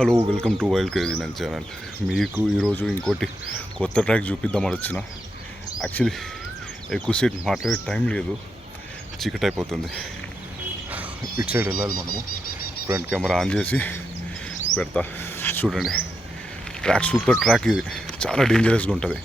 Hello, welcome to wild crazy man channel. మీకు ఈరోజు ఇంకోటి కొత్త ట్రాక్ చూపిద్దామని వచ్చిన. యాక్చువల్లీ ఎక్కువసేపు మాట్లాడే టైం లేదు, చీకటి అయిపోతుంది. ఇటు సైడ్ వెళ్ళాలి మనము. ఫ్రంట్ కెమెరా ఆన్ చేసి పెడతా, చూడండి. ట్రాక్ సూపర్ ట్రాక్, ఇది చాలా డేంజరస్గా ఉంటుంది.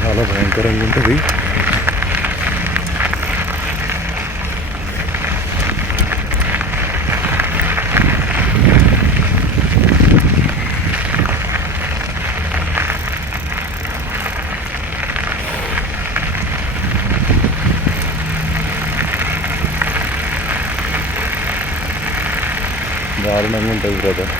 చాలా భయంకరంగా ఉంటుంది. దారుణంగా ఉంటుంది బ్రదర్.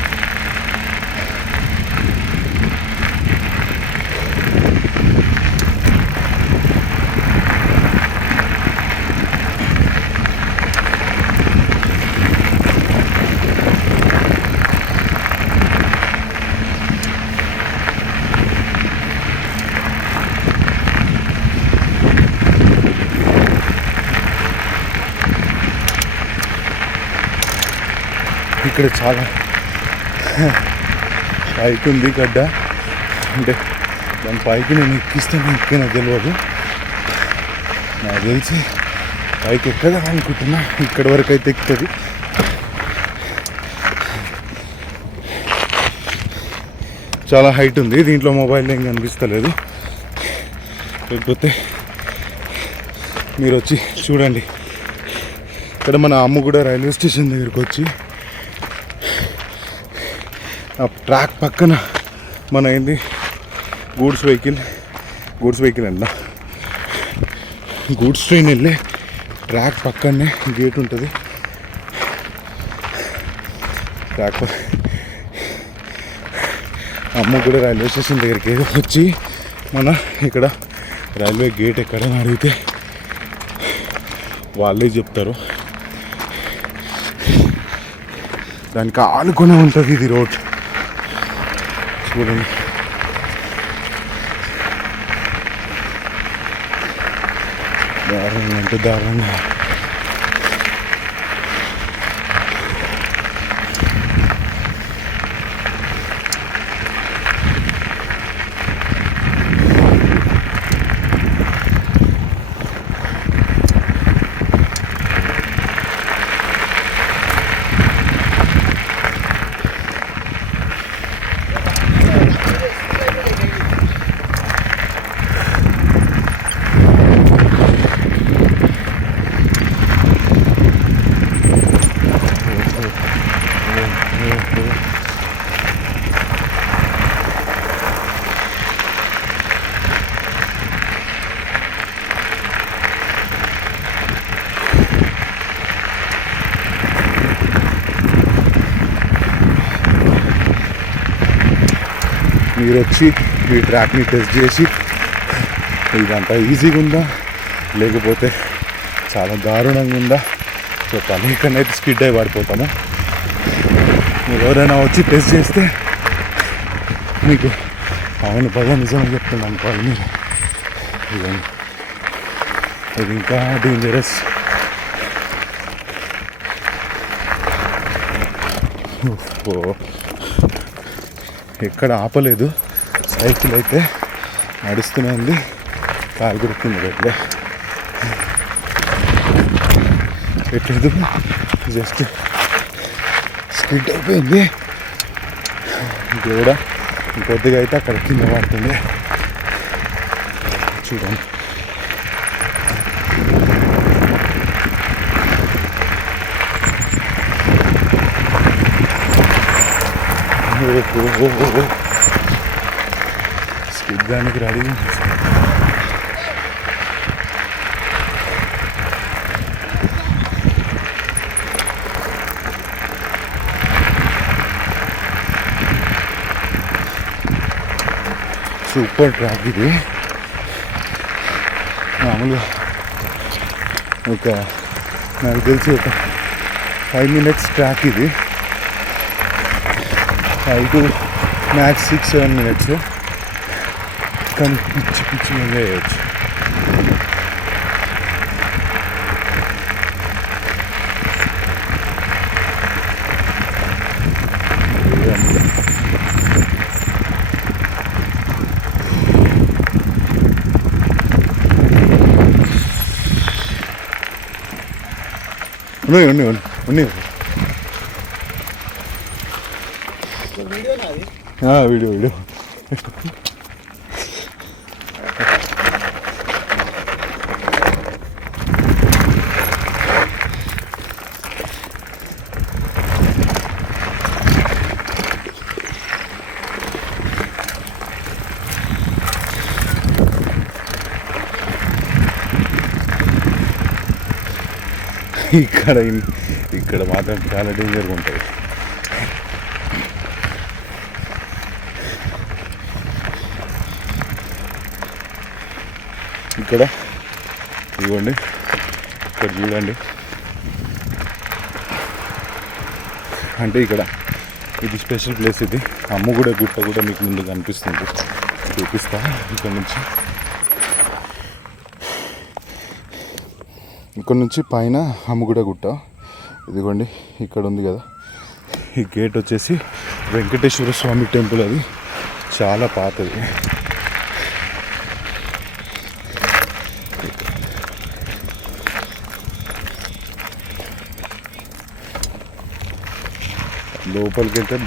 ఇక్కడ చాలా పైకి ఉంది గడ్డ, అంటే దాని పైకి నేను ఎక్కిస్తాను, ఎక్కినా తెలియదు. నాకు తెలిసి పైకి ఎక్కదా అనుకుంటున్నా. ఇక్కడి వరకు అయితే ఎక్కుతుంది. చాలా హైట్ ఉంది. దీంట్లో మొబైల్ ఏం కనిపిస్తలేదు, లేకపోతే మీరు వచ్చి చూడండి. ఇక్కడ మన అమ్ముగూడ రైల్వే స్టేషన్ దగ్గరికి వచ్చి ఆ ట్రాక్ పక్కన మన ఏంది గూడ్స్ వెహికల్ అంట, గూడ్స్ ట్రైన్ వెళ్ళే ట్రాక్ పక్కనే గేట్ ఉంటుంది. ట్రాక్ అమ్ముగూడ రైల్వే స్టేషన్ దగ్గరికి వచ్చి మన ఇక్కడ రైల్వే గేట్ ఎక్కడని అడిగితే వాళ్ళే చెప్తారు. దానికి ఆనుకునే ఉంటుంది ఇది రోడ్. చూడండి, దారుణంగా అంటే దారుణంగా. మీరు వచ్చి ఈ ట్రాక్ని టెస్ట్ చేసి ఇదంతా ఈజీగా ఉందా లేకపోతే చాలా దారుణంగా ఉందా చెప్పాలి. ఇక్కడనైతే స్కిడ్ అయి పడిపోతాము. మీరు ఎవరైనా వచ్చి టెస్ట్ చేస్తే మీకు అవును బాగా నిజంగా చెప్తుంది అనుకోవాలి మీరు. ఇది ఇంకా డేంజరస్. ఎక్కడ ఆపలేదు, సైకిల్ అయితే నడుస్తూనే ఉంది, కాలు గుర్తుంది ఎట్లే పెట్టలేదు, జస్ట్ స్కిడ్ అయిపోయింది. కూడా ఇంకొద్దిగా అయితే అక్కడ కింద పడుతుంది. చూడండి, స్కిడ్ దానికి రెడీ. సూపర్ ట్రాక్ ఇది. మామూలుగా నాకు తెలిసి ఒక 5 minutes ట్రాక్ ఇది. 5 to max 6-7 minutes. కానీ పిచ్చి ఎంజాయ్ చేయొచ్చు. ఉన్నాయి వీడియో ఇక్కడ మాత్రం చాలా డేంజర్గా ఉంటుంది. ఇక్కడ ఇదిగోండి, ఇక్కడ చూడండి. అంటే ఇక్కడ ఇది స్పెషల్ ప్లేస్. ఇది అమ్మగూడ గుట్ట కూడా మీకు ముందు కనిపిస్తుంది, చూపిస్తా. ఇక్కడ నుంచి పైన అమ్మగూడ గుట్ట. ఇదిగోండి ఇక్కడ ఉంది కదా, ఈ గేట్ వచ్చేసి వెంకటేశ్వర స్వామి టెంపుల్. అది చాలా పాతది. లోపలికి వెళ్తే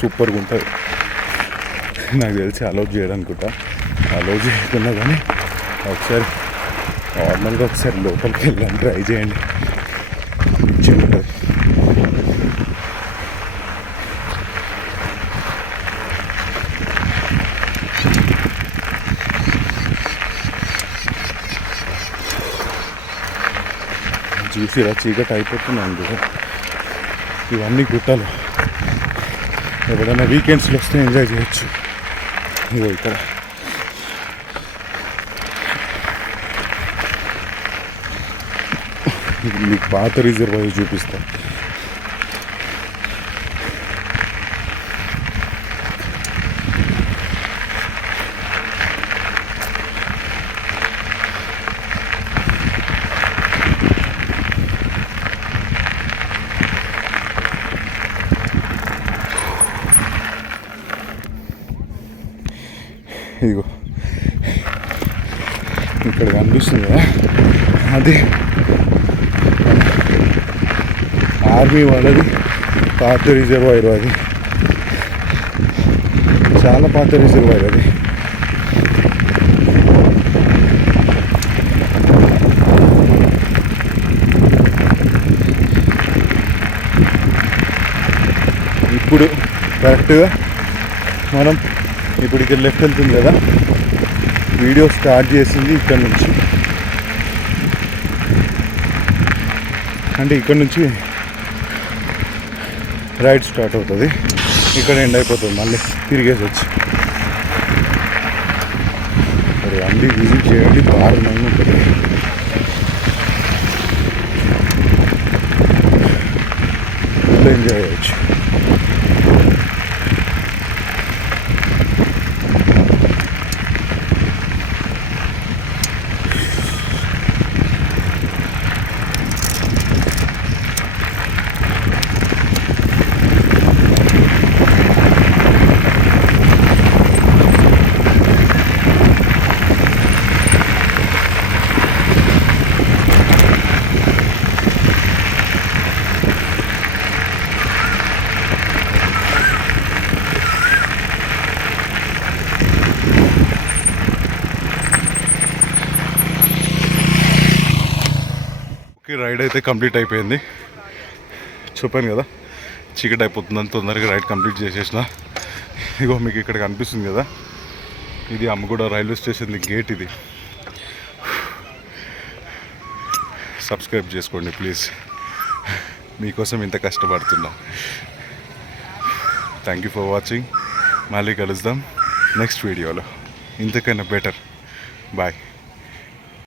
సూపర్గా ఉంటుంది. నాకు తెలిసి అలౌ చేయడానుకుంటా, అలౌ చేయకున్నా కానీ ఒకసారి నార్మల్గా ఒకసారి లోపలికి వెళ్ళాలని ట్రై చేయండి. ఉంటుంది. చూసి ఇలా చీకటి అయిపోతున్నాను కదా. ఇవన్నీ గుట్టలు. ఎప్పుడైనా వీకెండ్స్లో వస్తే ఎంజాయ్ చేయొచ్చు. ఇగో ఇక్కడ మీకు పాత రిజర్వాయర్ చూపిస్తా. ఇదిగో ఇక్కడ కనిపిస్తుంది కదా, అది ఆర్మీ వాళ్ళది పాత రిజర్వాయర్. అది చాలా పాత రిజర్వాయర్. అది ఇప్పుడు కరెక్ట్గా మనం ఇప్పుడు ఇక్కడ లెఫ్ట్ వెళ్తుంది కదా, వీడియో స్టార్ట్ చేసింది ఇక్కడ నుంచి. అంటే ఇక్కడ నుంచి రైడ్ స్టార్ట్ అవుతుంది, ఇక్కడ ఎండ్ అయిపోతుంది. మళ్ళీ తిరిగేసి వచ్చి మరి అన్నీ విజిట్ చేయండి, దారుణంగా ఉంటుంది. ఎంజాయ్ చేయవచ్చు. రైడ్ అయితే కంప్లీట్ అయిపోయింది. చెప్పాను కదా చీకటి అయిపోతుందని తొందరగా రైడ్ కంప్లీట్ చేసేసిన. ఇగో మీకు ఇక్కడ కనిపిస్తుంది కదా, ఇది అమ్మగూడ రైల్వే స్టేషన్ గేట్. ఇది సబ్స్క్రైబ్ చేసుకోండి ప్లీజ్, మీకోసం ఇంత కష్టపడుతున్నా. Thank you for watching. మళ్ళీ కలుద్దాం నెక్స్ట్ వీడియోలో. ఇంతకన్నా బెటర్. బాయ్.